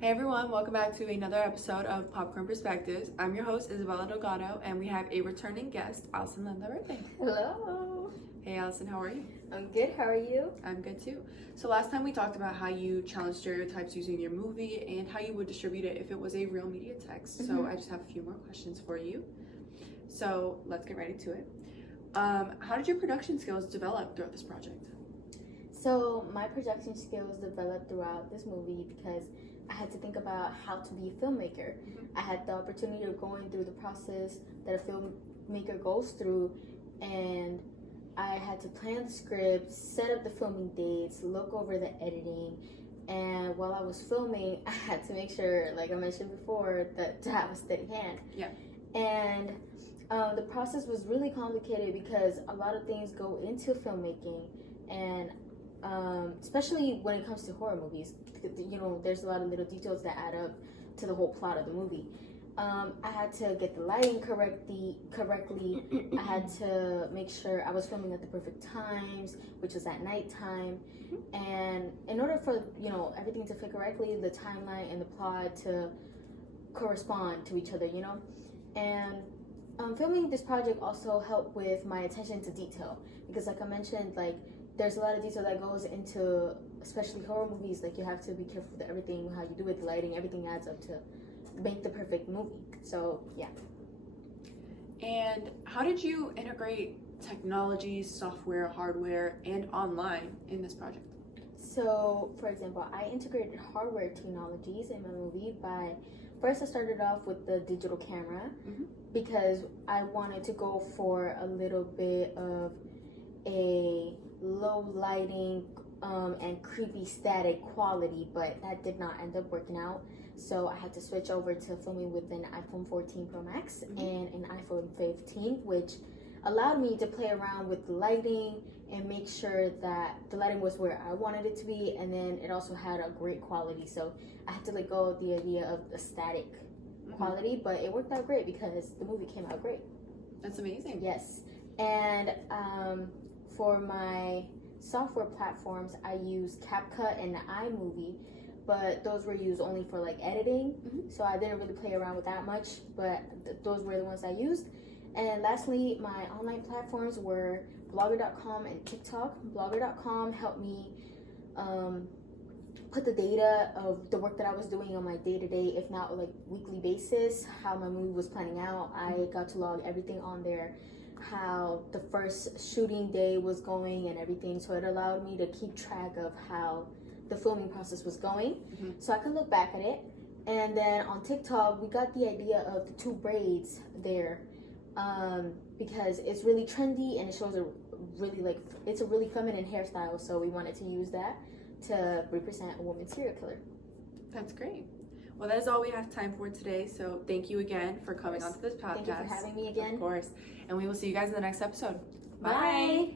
Hey everyone, welcome back to another episode of Popcorn Perspectives. I'm your host, Isabella Delgado, and we have a returning guest, Alisson Landaverde. Hello. Hey Alisson, how are you? I'm good. How are you? I'm good too. So last time we talked about how you challenge stereotypes using your movie and how you would distribute it if it was a real media text. So I just have a few more questions for you. So let's get right into it. How did your production skills develop throughout this project? So my production skills developed throughout this movie because I had to think about how to be a filmmaker. I had the opportunity of going through the process that a filmmaker goes through, and I had to plan the script, set up the filming dates, look over the editing, and while I was filming, I had to make sure, like I mentioned before, that to have a steady hand. Yeah. And the process was really complicated because a lot of things go into filmmaking, and especially when it comes to horror movies, you know, there's a lot of little details that add up to the whole plot of the movie. I had to get the lighting correctly. I had to make sure I was filming at the perfect times, which was at nighttime. And in order for, you know, everything to fit correctly, the timeline and the plot to correspond to each other, you know. And filming this project also helped with my attention to detail because, like I mentioned, like there's a lot of detail that goes into, especially horror movies. Like you have to be careful with everything, how you do it, the lighting, everything adds up to make the perfect movie. So yeah. And how did you integrate technology, software, hardware, and online in this project? So, for example, I integrated hardware technologies in my movie by first I started off with the digital camera because I wanted to go for a little bit of a low lighting and creepy static quality, but that did not end up working out. So I had to switch over to filming with an iPhone 14 Pro Max and an iPhone 15, which allowed me to play around with the lighting and make sure that the lighting was where I wanted it to be, and then it also had a great quality. So I had to let go of the idea of the static quality, but it worked out great because the movie came out great. That's amazing. Yes. And for my software platforms, I use CapCut and iMovie, but those were used only for like editing. So I didn't really play around with that much, but those were the ones I used. And lastly, my online platforms were Blogger.com and TikTok. Blogger.com helped me put the data of the work that I was doing on my day-to-day, if not like weekly basis, how my movie was planning out. I got to log everything on there, how the first shooting day was going and everything. So it allowed me to keep track of how the filming process was going. So I could look back at it. And then on TikTok, we got the idea of the 2 braids there because it's really trendy and it shows a really like, it's a really feminine hairstyle. So we wanted to use that to represent a woman serial killer. That's great. Well, that is all we have time for today. So thank you again for coming onto this podcast. Thank you for having me again. Of course. And we will see you guys in the next episode. Bye.